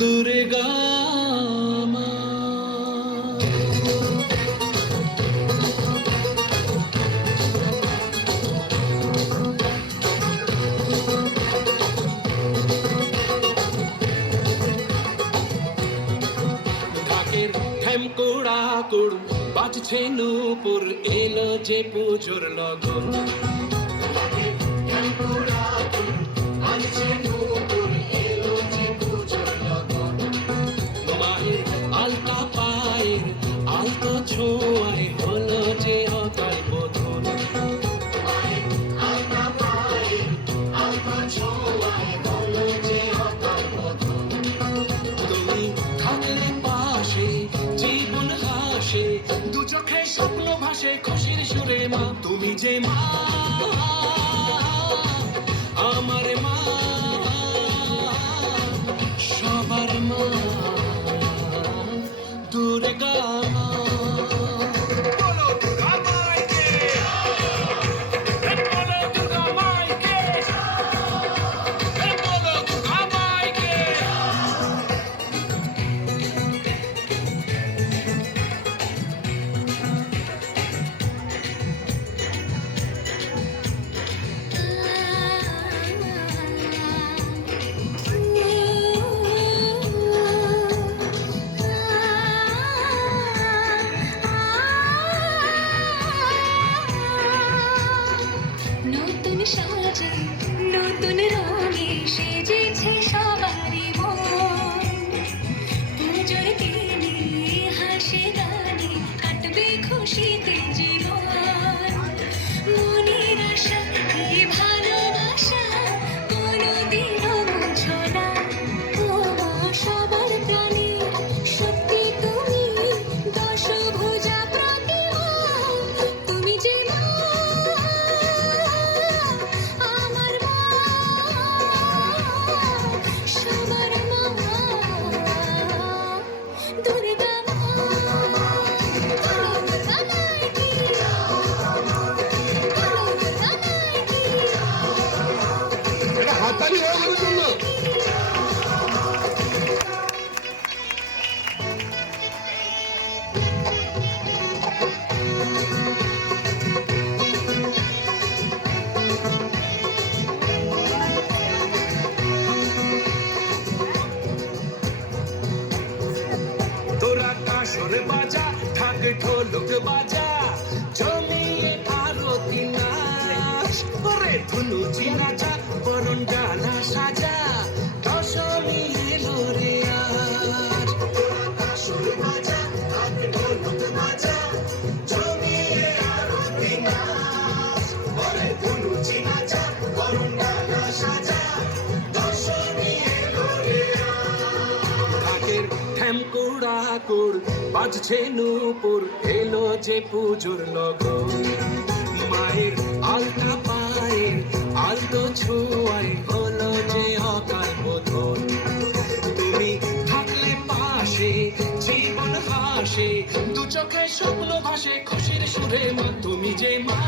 দুর্গা মা। ঢাকের ঠেমকুড়া কুড় বাজছে নূপুর, এলো যে পুজোর লগন। মায়ের আলতা পায়ের আলতো ছোঁয়ায় হলো যে অকাল বোধন। তুমি থাকলে পাশে জীবন হাসে, দু চোখে স্বপ্ন ভাসে খুশির সুরে মা। তুমি যে মা, আমার মা, সবার মা, দুর্গা মা। বলো দুর্গা মাইকে, বলো দুর্গা মাইকে, বলো দুর্গা মাইকে। নতুন সাজে নতুন রঙে সেজেছে সবারই মন। পুজোর দিনে হাসি গানে কাটবে খুশিতে জীবন। মনের আশা এই ভালোবাসা কোনোদিনও মুছো না। ও মা সবার প্রাণে সত্যি তুমি দশভুজা প্রতিমা। তুমি যে মা, আমার মা, সবার মা, দুর্গা মা। দুর্গা মাইকে, দুর্গা মাইকে, এটা হাততালি হয়ে গেল জন্য। তোরা কাসর বাজা, ঢাক ঢোলক বাজা, জমিয়ে আরতি নাচ করে ধুনুচি নাচা, বরণ ডালা সাজা, দশমী এলো রে আজ। তোরা কাসর বাজা, ঢাক ঢোলক বাজা, জমিয়ে আরতি নাচ করে ধুনুচি নাচা, বরণ ডালা সাজা, দশমী এলো রে আজ। ঢাকের ঠেমকুড়া কুড় বাজছে নূপুর, এলো যে পুজোর লগন। মায়ের আলতা পায়ের আলতো ছোঁয়ায় হলো যে অকাল বোধন। তুমি থাকলে পাশে জীবন হাসে, দু চোখে স্বপ্ন ভাসে খুশির সুরে মা। তুমি যে মা,